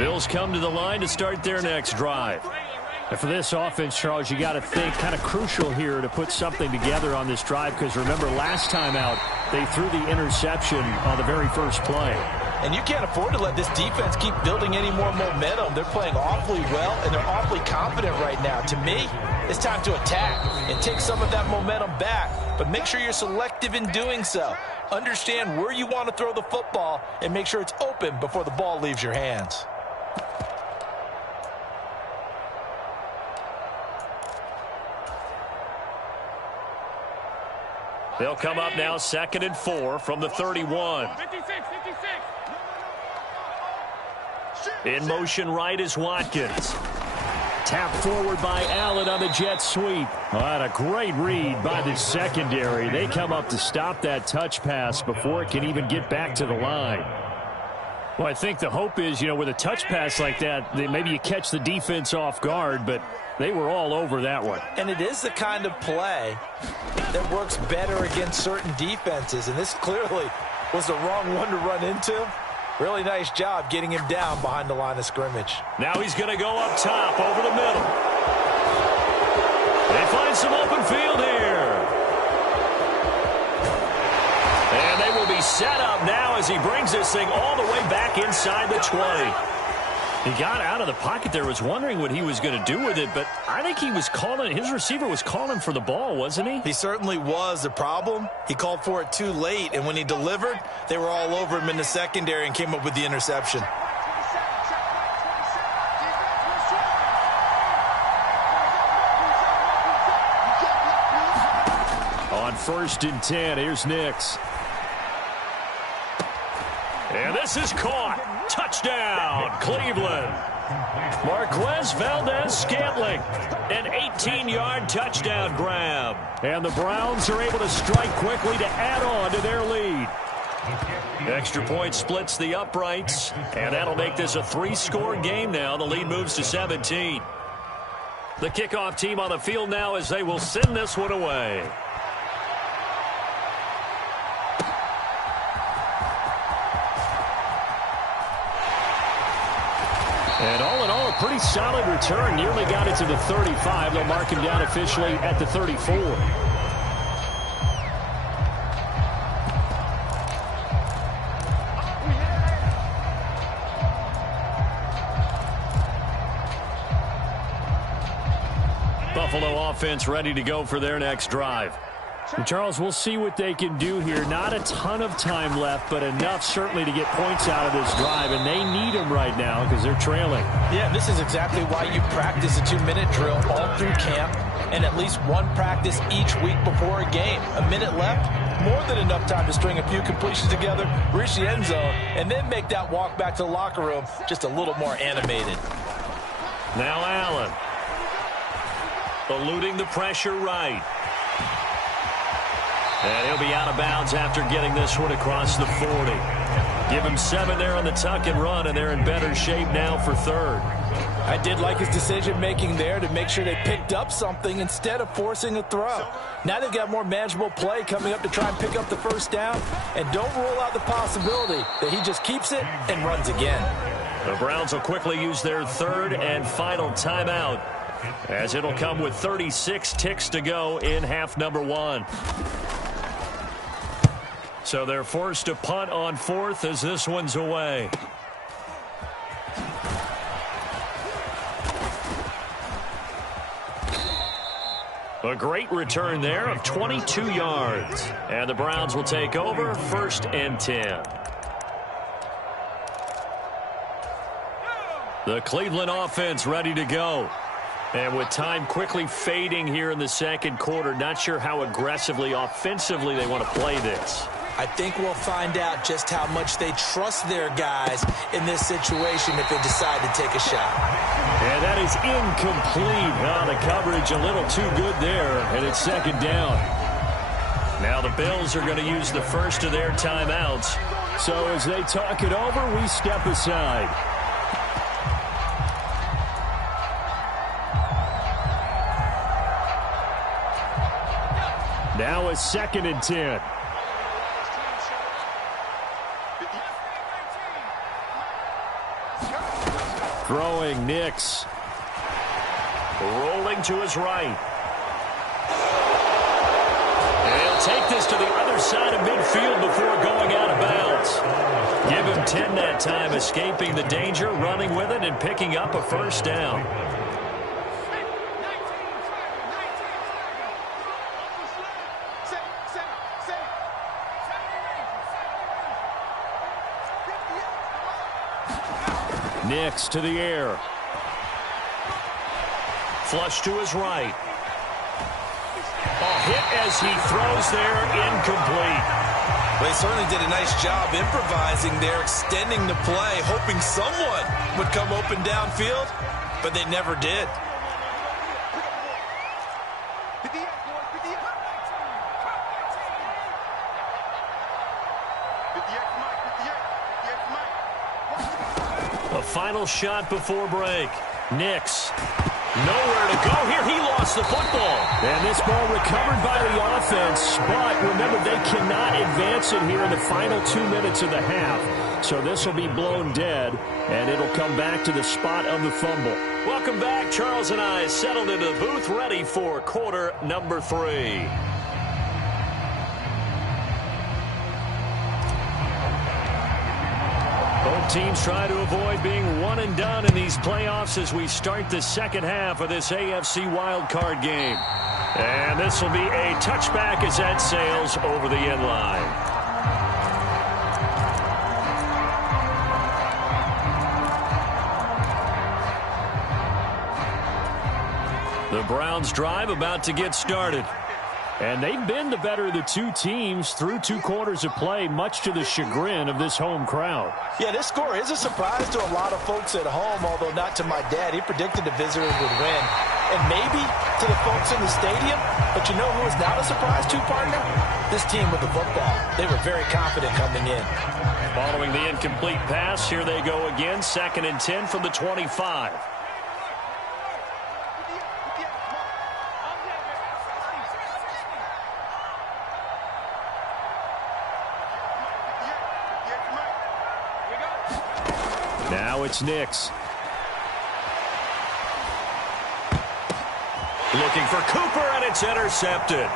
Bills come to the line to start their next drive. And for this offense, Charles, you got to think kind of crucial here to put something together on this drive, because remember last time out they threw the interception on the very first play. And you can't afford to let this defense keep building any more momentum. They're playing awfully well, and they're awfully confident right now. To me, it's time to attack and take some of that momentum back, but make sure you're selective in doing so. Understand where you want to throw the football and make sure it's open before the ball leaves your hands. They'll come up now 2nd and 4 from the 31. In motion right is Watkins. Tapped forward by Allen on the jet sweep. What a great read by the secondary. They come up to stop that touch pass before it can even get back to the line. Well, I think the hope is, with a touch pass like that, maybe you catch the defense off guard, but they were all over that one. And it is the kind of play that works better against certain defenses, and this clearly was the wrong one to run into. Really nice job getting him down behind the line of scrimmage. Now he's going to go up top over the middle. They find some open field here. And they will be set up now as he brings this thing all the way back inside the 20. He got out of the pocket there, was wondering what he was going to do with it, but I think he was calling, his receiver was calling for the ball, wasn't he? He certainly was. The problem, he called for it too late, and when he delivered, they were all over him in the secondary and came up with the interception. On 1st and 10, here's Nix. And this is caught. Touchdown, Cleveland. Marquez Valdez-Scantling, an 18-yard touchdown grab. And the Browns are able to strike quickly to add on to their lead. Extra point splits the uprights, and that'll make this a 3-score game now. The lead moves to 17. The kickoff team on the field now as they will send this one away. And all in all, a pretty solid return. Nearly got it to the 35. They'll mark him down officially at the 34. Buffalo offense ready to go for their next drive. And Charles, we'll see what they can do here. Not a ton of time left, but enough certainly to get points out of this drive, and they need them right now because they're trailing. Yeah, this is exactly why you practice a 2-minute drill all through camp and at least one practice each week before a game. A minute left, more than enough time to string a few completions together, reach the end zone, and then make that walk back to the locker room just a little more animated. Now Allen. Eluding the pressure right. And he'll be out of bounds after getting this one across the 40. Give him 7 there on the tuck and run, and they're in better shape now for 3rd. I did like his decision-making there to make sure they picked up something instead of forcing a throw. Now they've got more manageable play coming up to try and pick up the 1st down, and don't rule out the possibility that he just keeps it and runs again. The Browns will quickly use their 3rd and final timeout, as it'll come with 36 ticks to go in half number 1. So they're forced to punt on 4th as this one's away. A great return there of 22 yards. And the Browns will take over 1st and 10. The Cleveland offense ready to go. And with time quickly fading here in the 2nd quarter, not sure how aggressively, offensively they want to play this. I think we'll find out just how much they trust their guys in this situation if they decide to take a shot. And that is incomplete. Well, the coverage a little too good there, and it's 2nd down. Now the Bills are going to use the first of their timeouts. So as they talk it over, we step aside. Now a 2nd and 10. Throwing Nix. Rolling to his right. And he'll take this to the other side of midfield before going out of bounds. Give him 10 that time, escaping the danger, running with it, and picking up a first down. Nix to the air. Flush to his right. A hit as he throws there, incomplete. Well, he certainly did a nice job improvising there, extending the play, hoping someone would come open downfield, but they never did. A final shot before break. Nix. Nowhere to go here. He lost the football. And this ball recovered by the offense. But remember, they cannot advance it here in the final 2 minutes of the half. So this will be blown dead, and it'll come back to the spot of the fumble. Welcome back. Charles and I settled into the booth, ready for quarter number 3. Both teams try to avoid being one and done in these playoffs as we start the second half of this AFC wildcard game. And this will be a touchback as that sails over the end line. The Browns drive about to get started. And they've been the better of the two teams through 2 quarters of play, much to the chagrin of this home crowd. Yeah, this score is a surprise to a lot of folks at home, although not to my dad. He predicted the visitors would win. And maybe to the folks in the stadium. But you know who is not a surprise to, partner? This team with the football. They were very confident coming in. Following the incomplete pass, here they go again. 2nd and 10 from the 25. Now it's Nix. Looking for Cooper, and it's intercepted.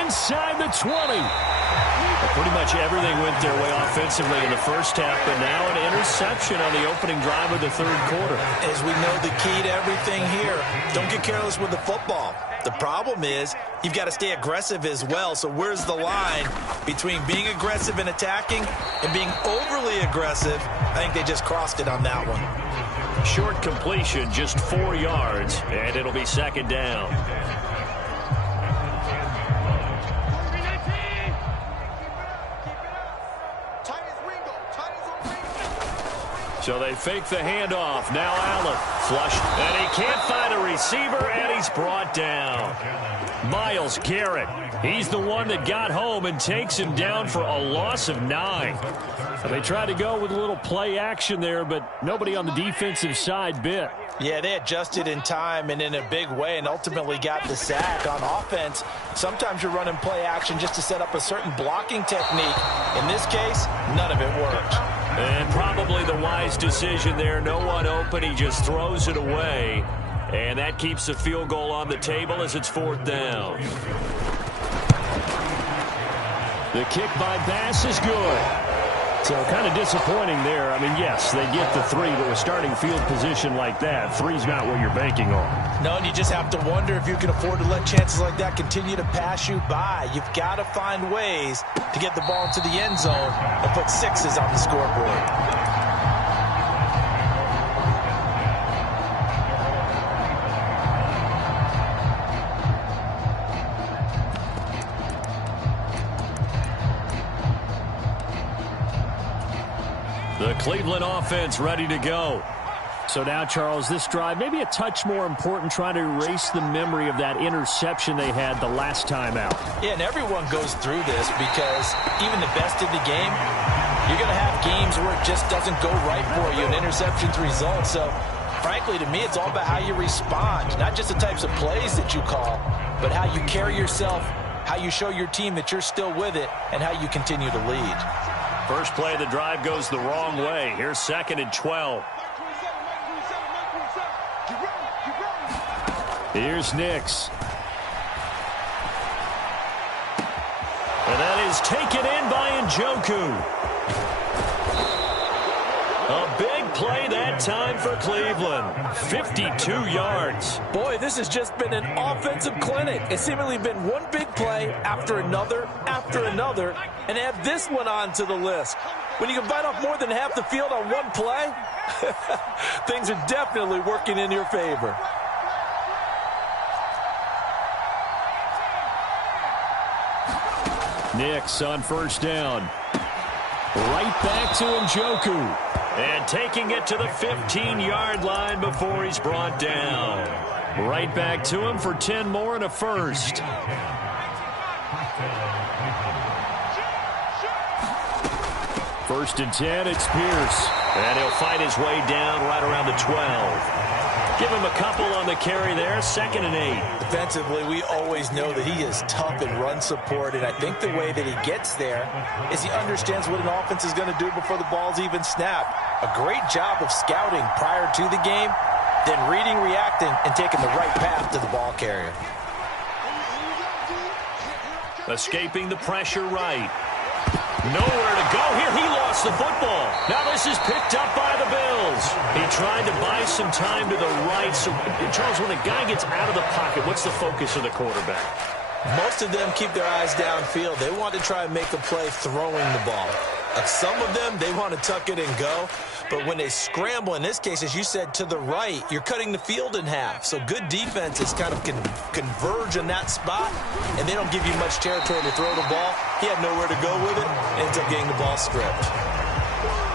Inside the 20. Well, pretty much everything went their way offensively in the first half, but now an interception on the opening drive of the 3rd quarter. As we know, the key to everything here, don't get careless with the football. The problem is you've got to stay aggressive as well. So where's the line between being aggressive and attacking and being overly aggressive? I think they just crossed it on that one. Short completion, just 4 yards, and it'll be 2nd down. So they fake the handoff. Now Allen. Flush. And he can't find a receiver, and he's brought down. Myles Garrett. He's the one that got home and takes him down for a loss of 9. They tried to go with a little play action there, but nobody on the defensive side bit. Yeah, they adjusted in time and in a big way and ultimately got the sack. On offense, sometimes you're running play action just to set up a certain blocking technique. In this case, none of it worked. And probably the wise decision there. No one open. He just throws it away. And that keeps the field goal on the table as it's 4th down. The kick by Bass is good. So kind of disappointing there. I mean, yes, they get the 3, but with starting field position like that, 3's not what you're banking on. No, and you just have to wonder if you can afford to let chances like that continue to pass you by. You've got to find ways to get the ball into the end zone and put 6s on the scoreboard. The Cleveland offense ready to go. So now, Charles, this drive maybe a touch more important, trying to erase the memory of that interception they had the last time out. Yeah, and everyone goes through this because even the best of the game, you're going to have games where it just doesn't go right for you and interceptions result. So, frankly, to me, it's all about how you respond, not just the types of plays that you call, but how you carry yourself, how you show your team that you're still with it, and how you continue to lead. First play of the drive goes the wrong way. Here's 2nd and 12. Here's Nix. And that is taken in by Njoku. A big play that time for Cleveland. 52 yards. Boy, this has just been an offensive clinic. It's seemingly been one big play after another, and add this one on to the list. When you can bite off more than half the field on one play, things are definitely working in your favor. Nix on first down. Right back to Njoku. And taking it to the 15-yard line before he's brought down. Right back to him for 10 more and a first. First and 10, it's Pierce. And he'll fight his way down right around the 12. Give him a couple on the carry there, 2nd and 8. Defensively, we always know that he is tough in run support, and I think the way that he gets there is he understands what an offense is going to do before the ball's even snapped. A great job of scouting prior to the game, then reading, reacting, and taking the right path to the ball carrier. Escaping the pressure right. Nowhere to go here. He lost the football. Now this is picked up by the Bills. He tried to buy some time to the right. So, Charles, when a guy gets out of the pocket, what's the focus of the quarterback? Most of them keep their eyes downfield. They want to try and make a play throwing the ball. Some of them, they want to tuck it and go. But when they scramble, in this case, as you said, to the right, you're cutting the field in half. So good defenses kind of converge in that spot, and they don't give you much territory to throw the ball. He had nowhere to go with it, and ends up getting the ball stripped.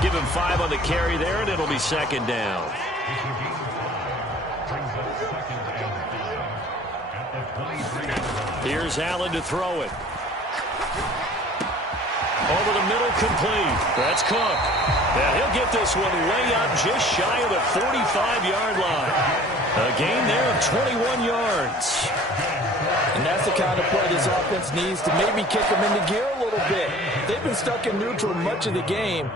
Give him 5 on the carry there, and it'll be 2nd down. Here's Allen to throw it. Over the middle, complete. That's Cook. Yeah, he'll get this one way up just shy of the 45-yard line. A gain there of 21 yards. And that's the kind of play this offense needs to maybe kick them into gear a little bit. They've been stuck in neutral much of the game.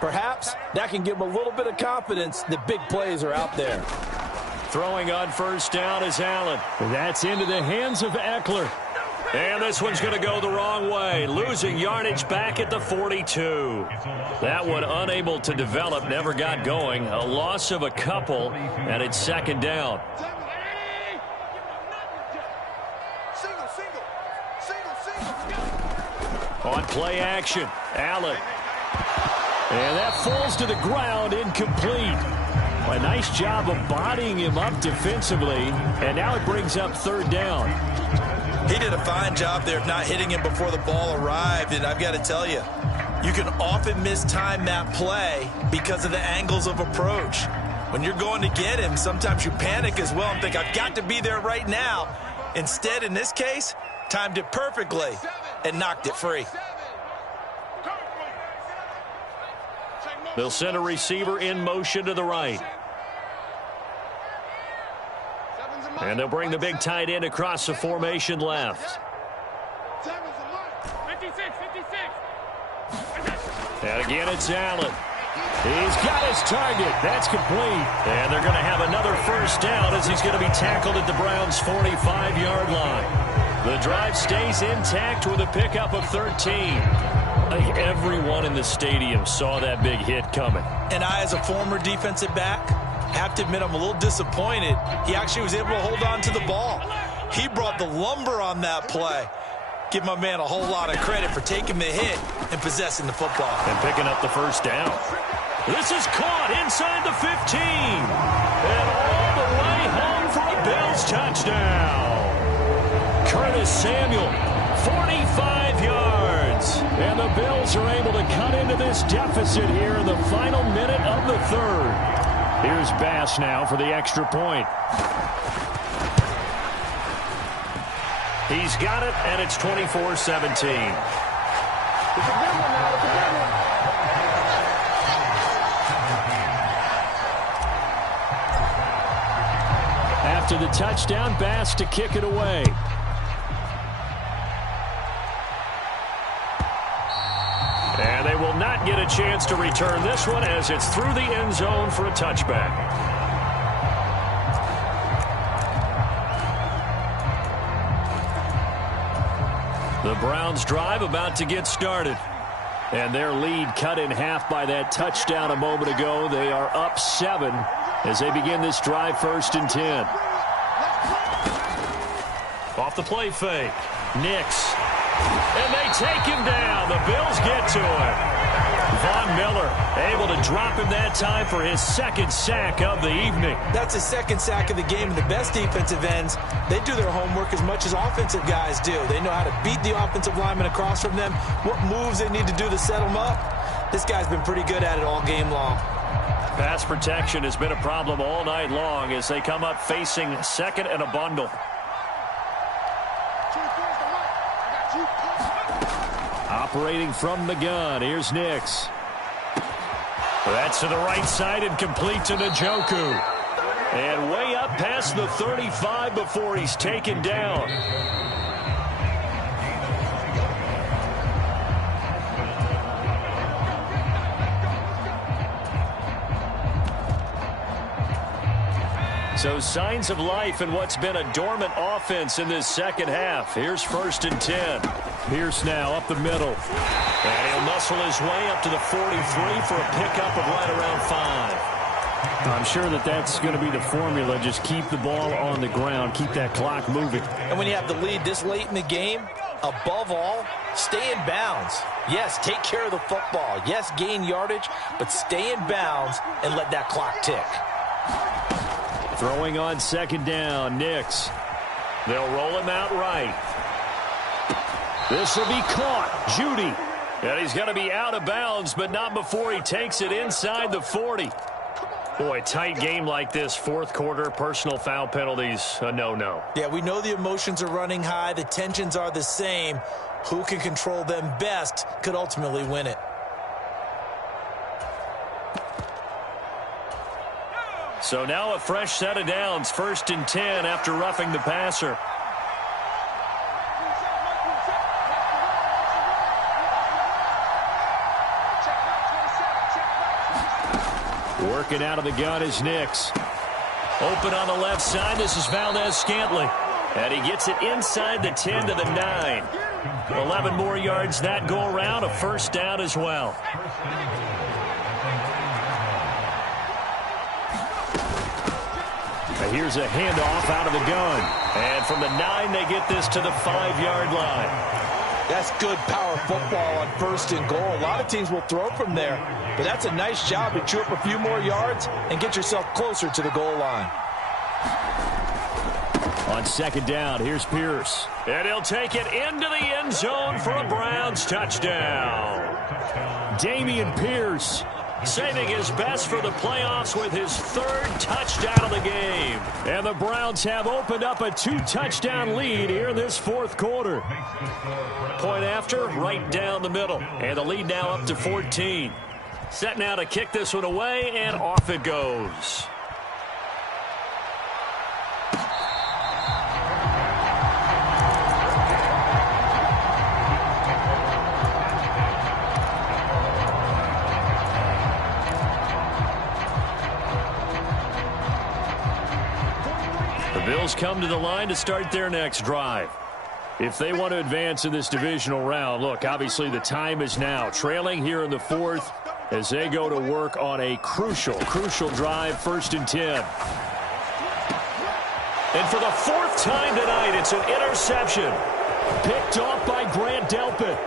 Perhaps that can give them a little bit of confidence that big plays are out there. Throwing on first down is Allen. That's into the hands of Eckler. And this one's going to go the wrong way. Losing yardage back at the 42. That one unable to develop, never got going. A loss of a couple, and it's 2nd down. On play action, Allen. And that falls to the ground, incomplete. A nice job of bodying him up defensively, and now it brings up 3rd down. He did a fine job there of not hitting him before the ball arrived, and I've got to tell you, you can often mistime that play because of the angles of approach. When you're going to get him, sometimes you panic as well and think, I've got to be there right now. Instead, in this case, timed it perfectly and knocked it free. They'll send a receiver in motion to the right. And they'll bring the big tight end across the formation left. 56. And again, it's Allen. He's got his target. That's complete. And they're going to have another first down as he's going to be tackled at the Browns' 45-yard line. The drive stays intact with a pickup of 13. I think everyone in the stadium saw that big hit coming. And I, as a former defensive back, have to admit I'm a little disappointed. He actually was able to hold on to the ball. He brought the lumber on that play. Give my man a whole lot of credit for taking the hit and possessing the football. And picking up the first down. This is caught inside the 15. And all the way home for a Bills touchdown. Curtis Samuel, 45 yards. And the Bills are able to cut into this deficit here in the final minute of the 3rd. Here's Bass now for the extra point. He's got it, and it's 24-17. After the touchdown, Bass to kick it away. And they will not get a chance to return this one as it's through the end zone for a touchback. The Browns drive about to get started. And their lead cut in half by that touchdown a moment ago. They are up 7 as they begin this drive, 1st and 10. Off the play fake. Nix. And they take him down. The Bills get to him. Von Miller able to drop him that time for his 2nd sack of the evening. That's his 2nd sack of the game. And the best defensive ends, they do their homework as much as offensive guys do. They know how to beat the offensive lineman across from them, what moves they need to do to set them up. This guy's been pretty good at it all game long. Pass protection has been a problem all night long as they come up facing 2nd and a bundle. Operating from the gun, here's Nix. That's to the right side and complete to Njoku. And way up past the 35 before he's taken down. So signs of life in what's been a dormant offense in this 2nd half. Here's 1st and 10. Pierce now up the middle. And he'll muscle his way up to the 43 for a pickup of right around 5. I'm sure that's going to be the formula. Just keep the ball on the ground. Keep that clock moving. And when you have the lead this late in the game, above all, stay in bounds. Yes, take care of the football. Yes, gain yardage, but stay in bounds and let that clock tick. Throwing on 2nd down, Nix. They'll roll him out right. This will be caught. Judy. And he's going to be out of bounds, but not before he takes it inside the 40. Boy, tight game like this, 4th quarter, personal foul penalties, a no-no. Yeah, we know the emotions are running high. The tensions are the same. Who can control them best could ultimately win it. So now a fresh set of downs, 1st and 10 after roughing the passer. Working out of the gun is Nix. Open on the left side. This is Valdez-Scantling. And he gets it inside the 10 to the 9. 11 more yards that go around. A 1st down as well. Here's a handoff out of the gun. And from the 9, they get this to the 5-yard line. That's good power football on 1st and goal. A lot of teams will throw from there, but that's a nice job to chew up a few more yards and get yourself closer to the goal line. On 2nd down, here's Pierce. And he'll take it into the end zone for a Browns touchdown. Dameon Pierce saving his best for the playoffs with his 3rd touchdown of the game. And the Browns have opened up a 2-touchdown lead here in this 4th quarter. Point after, right down the middle. And the lead now up to 14. Set now to kick this one away, and off it goes. Bills come to the line to start their next drive. If they want to advance in this divisional round, look, obviously the time is now. Trailing here in the 4th as they go to work on a crucial drive, 1st and 10. And for the 4th time tonight, it's an interception. Picked off by Grant Delpit.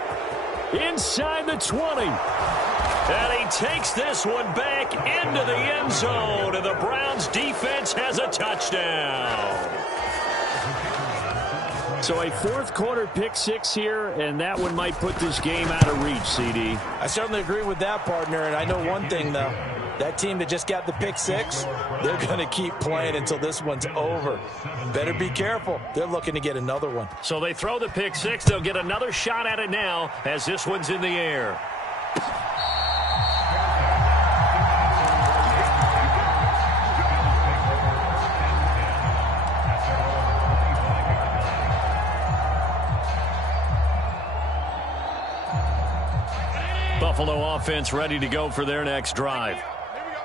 Inside the 20. And he takes this one back into the end zone, and the Browns defense has a touchdown. So a 4th quarter pick 6 here, and that one might put this game out of reach, CD. I certainly agree with that, partner, and I know one thing, though. That team that just got the pick 6, they're going to keep playing until this one's over. Better be careful. They're looking to get another one. So they throw the pick 6. They'll get another shot at it now as this one's in the air. Buffalo offense ready to go for their next drive.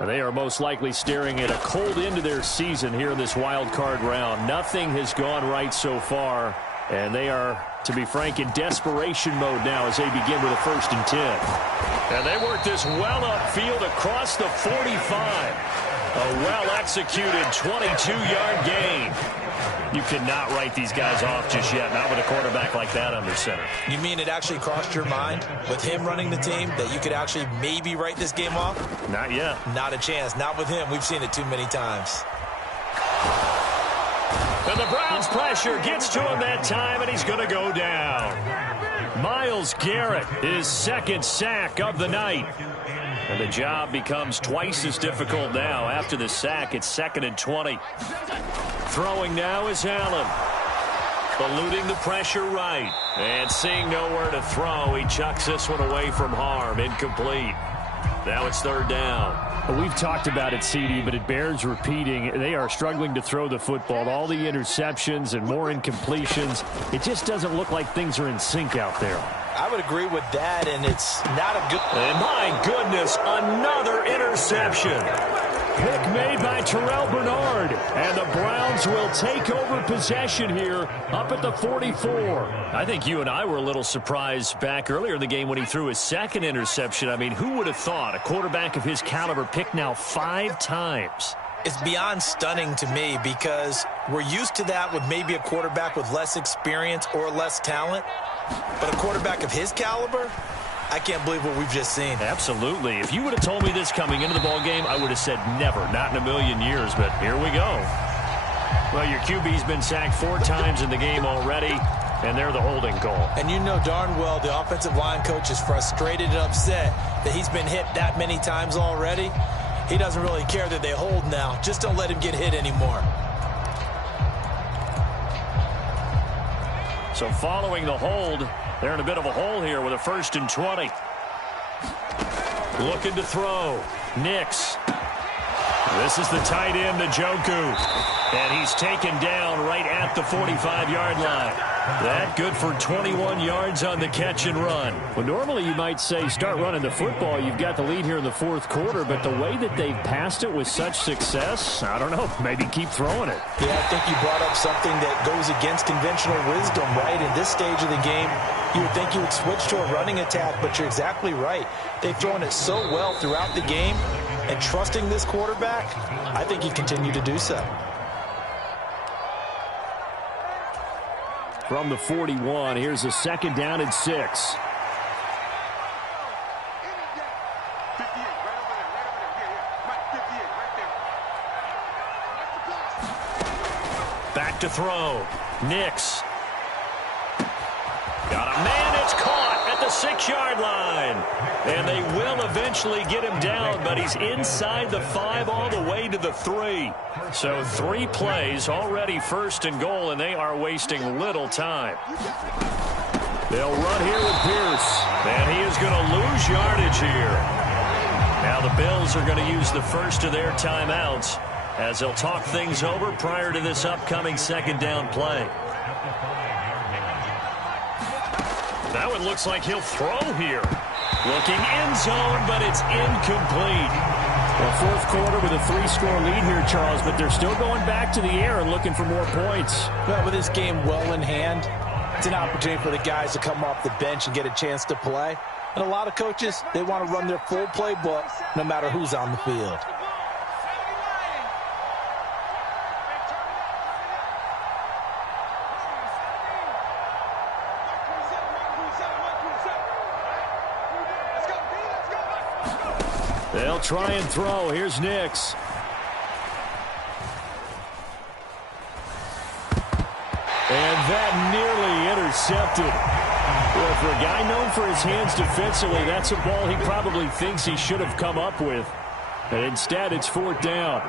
They are most likely staring at a cold end to their season here in this wild card round. Nothing has gone right so far And they are, to be frank, in desperation mode now as they begin with a 1st and 10. And they work this well upfield across the 45. A well-executed 22-yard gain. You cannot write these guys off just yet, not with a quarterback like that under center. You mean it actually crossed your mind with him running the team that you could actually maybe write this game off? Not yet. Not a chance. Not with him. We've seen it too many times. And the Browns pressure gets to him that time, and he's going to go down. Myles Garrett, his 2nd sack of the night. And the job becomes twice as difficult now. After the sack, it's 2nd and 20. Throwing now is Allen. Eluding the pressure right. And seeing nowhere to throw, he chucks this one away from harm. Incomplete. Now it's 3rd down. Well, we've talked about it, CD, but it bears repeating. They are struggling to throw the football. All the interceptions and more incompletions. It just doesn't look like things are in sync out there. I would agree with that, and it's not a good... And my goodness, another interception. Pick made by Terrell Bernard. And the Browns will take over possession here up at the 44. I think you and I were a little surprised back earlier in the game when he threw his 2nd interception. I mean, who would have thought a quarterback of his caliber picked now 5 times? It's beyond stunning to me because we're used to that with maybe a quarterback with less experience or less talent. But a quarterback of his caliber, I can't believe what we've just seen. Absolutely. If you would have told me this coming into the ball game, I would have said never, not in a million years. But here we go. Well, your QB's been sacked 4 times in the game already, and they're the holding call. And you know darn well the offensive line coach is frustrated and upset that he's been hit that many times already. He doesn't really care that they hold now. Just don't let him get hit anymore. So following the hold, they're in a bit of a hole here with a 1st and 20. Looking to throw. Nix. This is the tight end, Njoku. And he's taken down right at the 45-yard line. That good for 21 yards on the catch and run. Well, normally you might say start running the football. You've got the lead here in the 4th quarter, but the way that they've passed it with such success, I don't know, maybe keep throwing it. Yeah, I think you brought up something that goes against conventional wisdom, right? In this stage of the game, you would think you would switch to a running attack, but you're exactly right. They've thrown it so well throughout the game, and trusting this quarterback, I think you continue to do so. From the 41, here's a 2nd down and 6. Back to throw. Nix. Got a man. It's caught at the 6-yard line. And they will eventually get him down, but he's inside the 5 all the way to the 3. So 3 plays, already 1st and goal, and they are wasting little time. They'll run here with Pierce. And he is going to lose yardage here. Now the Bills are going to use the first of their timeouts as they'll talk things over prior to this upcoming 2nd down play. That one looks like he'll throw here. Looking end zone, but it's incomplete. Well, 4th quarter with a 3-score lead here, Charles, but they're still going back to the air and looking for more points. Well, with this game well in hand, it's an opportunity for the guys to come off the bench and get a chance to play. And a lot of coaches, they want to run their full playbook no matter who's on the field. They'll try and throw. Here's Nix. And that nearly intercepted. Well, for a guy known for his hands defensively, that's a ball he probably thinks he should have come up with. And instead, it's 4th down.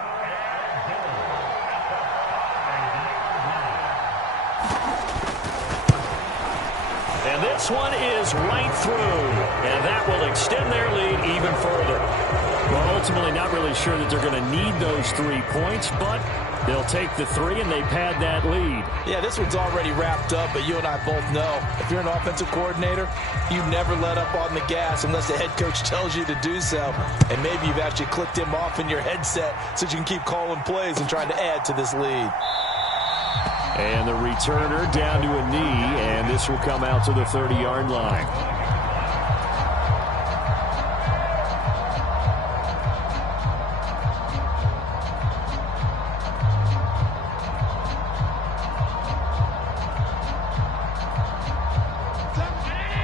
And this one is right through. And that will extend their lead even further. Well, ultimately not really sure that they're going to need those 3 points, but they'll take the 3 and they pad that lead. Yeah, this one's already wrapped up, but you and I both know if you're an offensive coordinator, you never let up on the gas unless the head coach tells you to do so. And maybe you've actually clicked him off in your headset so you can keep calling plays and trying to add to this lead. And the returner down to a knee, and this will come out to the 30-yard line.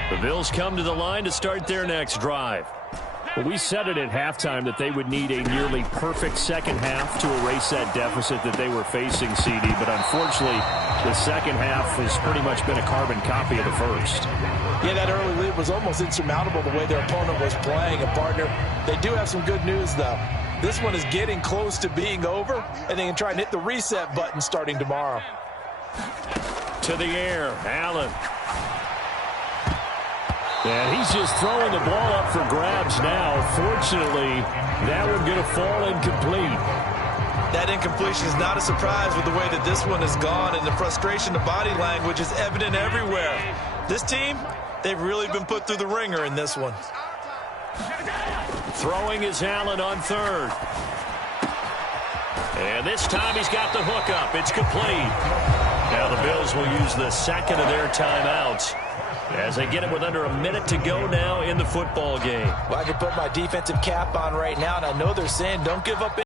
The Bills come to the line to start their next drive. Well, we said it at halftime that they would need a nearly perfect second half to erase that deficit that they were facing, CD. But unfortunately, the second half has pretty much been a carbon copy of the first. Yeah, that early lead was almost insurmountable the way their opponent was playing. And, partner, they do have some good news, though. This one is getting close to being over, and they can try and hit the reset button starting tomorrow. To the air, Allen. And he's just throwing the ball up for grabs now. Fortunately, that one going to fall incomplete. That incompletion is not a surprise with the way that this one has gone, and the frustration, the body language is evident everywhere. This team, they've really been put through the ringer in this one. Throwing is Allen on third. And this time he's got the hook up. It's complete. Now the Bills will use the second of their timeouts as they get it with under a minute to go now in the football game. Well, I can put my defensive cap on right now, and I know they're saying don't give up